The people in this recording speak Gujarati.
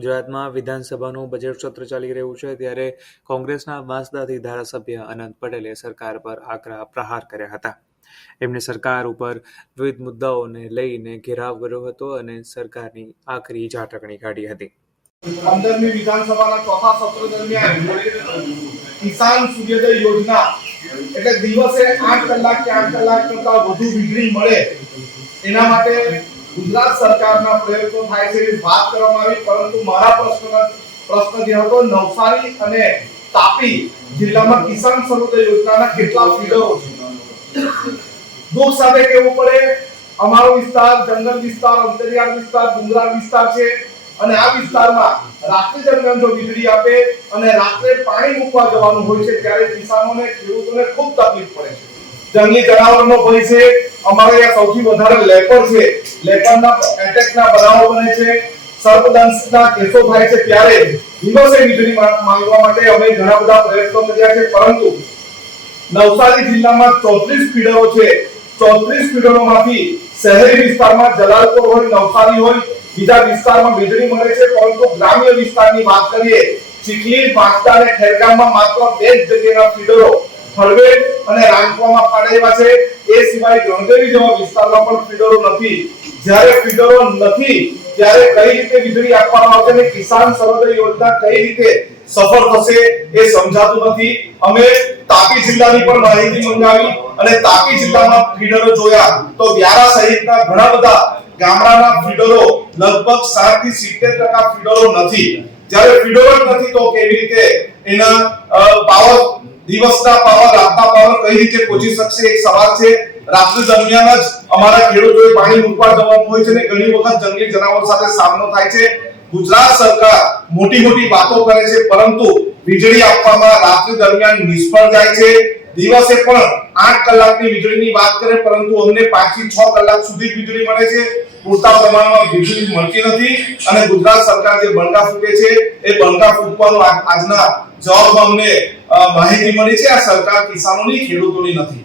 ગુજરાતમાં વિધાનસભાનું બજેટ સત્ર ચાલી રહ્યું છે ત્યારે કોંગ્રેસના વાંસદાથી ધારાસભ્ય અનંત પટેલે સરકાર પર આકરા પ્રહાર કર્યા હતા. એમણે સરકાર ઉપર વિવિધ મુદ્દાઓને લઈને ઘેરાવ કર્યો હતો અને સરકારની આકરી ઝાટકણી કાઢી હતી. 15મી વિધાનસભાના ચોથા સત્ર દરમિયાન કિસાન સૂર્યોદય યોજના એટલે દિવસે 8 કલાક કે 8 કલાક કરતા વધુ વીજળી મળે એના માટે ગુજરાત સરકારના પ્રયત્નો થાય છે એ વાત કરવામાં આવી, પરંતુ મારા પ્રશ્ન જે હતો નવસારી અને તાપી જિલ્લામાં કિસાન સૂર્યોદય યોજનાના કેટલા ફીડરો છે. દુઃખ સાથે કહેવું પડે, અમારો વિસ્તાર જંગલ વિસ્તાર, અંતરિયાળ વિસ્તાર, ડુંગરાળ વિસ્તાર છે અને આ વિસ્તારમાં રાત્રિ દરમિયાન જો વીજળી આપે અને રાત્રે પાણી મૂકવા જવાનું હોય છે ત્યારે કિસાનોને ખેડૂતોને ખૂબ તકલીફ પડે છે. જંગલી જનાવરનો ભય છે. અમારે અહીંયા સૌથી વધારે લેપર છે. લેપરના એટેકના બનાવો બને છે, સર્પદંશના કેસો થાય છે ત્યારે દિવસે વીજળી માંગવા માટે અમે ઘણા બધા પ્રયત્નો કર્યા છે, પરંતુ નવસારી જિલ્લામાં 34 ફીડરો છે. 34 ફીડરોમાંથી શહેરી વિસ્તારમાં જલાલપુર હોય, નવસારી હોય, બીજા વિસ્તારમાં વીજળી મળે છે, પરંતુ ગ્રામ્ય વિસ્તારની વાત કરીએ ચીખલી, વાંસદા અને ખેરગામમાં માત્ર 2 જગ્યાના ફીડરો હળવેલ અને રાંકવામાં પાડેલા છે. એ સિવાય ગણદેવી જેવા વિસ્તારમાં પણ ફીડરો નથી. જ્યારે ફીડરો નથી ત્યારે કઈ રીતે વીજળી આપવામાં આવશે અને કિસાન સૂર્યોદય યોજના કઈ રીતે સફળ થશે એ સમજાતું નથી. અમે તાપી જિલ્લાની પણ માહિતી મંગાવી અને તાપી જિલ્લામાં ફીડરો જોયા તો વ્યારા સહિતના ઘણા બધા ગામડાના ફીડરો લગભગ 60 થી 70% ફીડરો નથી. જ્યારે ફીડરો નથી તો કેવી રીતે એના પાવર, દિવસના પાવર, રાતના પાવર કઈ રીતે પહોંચી શકશે એક સવાલ છે. રાત્રિ દરમિયાન જ અમારા ખેડૂતોએ પાણી મૂકવા જવાનું હોય છે અને ઘણી વખત જંગલી જનાવર સાથે સામનો થાય છે. ગુજરાત સરકાર મોટી વાતો કરે છે પરંતુ વીજળી આપવામાં રાત્રિ દરમિયાન નિષ્ફળ જાય છે. દિવસે પણ 8 કલાકની વીજળીની વાત કરે પરંતુ અમને 5 થી 6 કલાક સુધી વીજળી મળે છે. પૂરતા પ્રમાણમાં વીજળી મળતી નથી અને ગુજરાત સરકાર જે બંગા ફૂંકે છે એ બંગા ફૂંકવાનો આજના જવાબ અમને માહિતી મળી છે. આ સરકાર કિસાનોની, ખેડૂતોની નથી.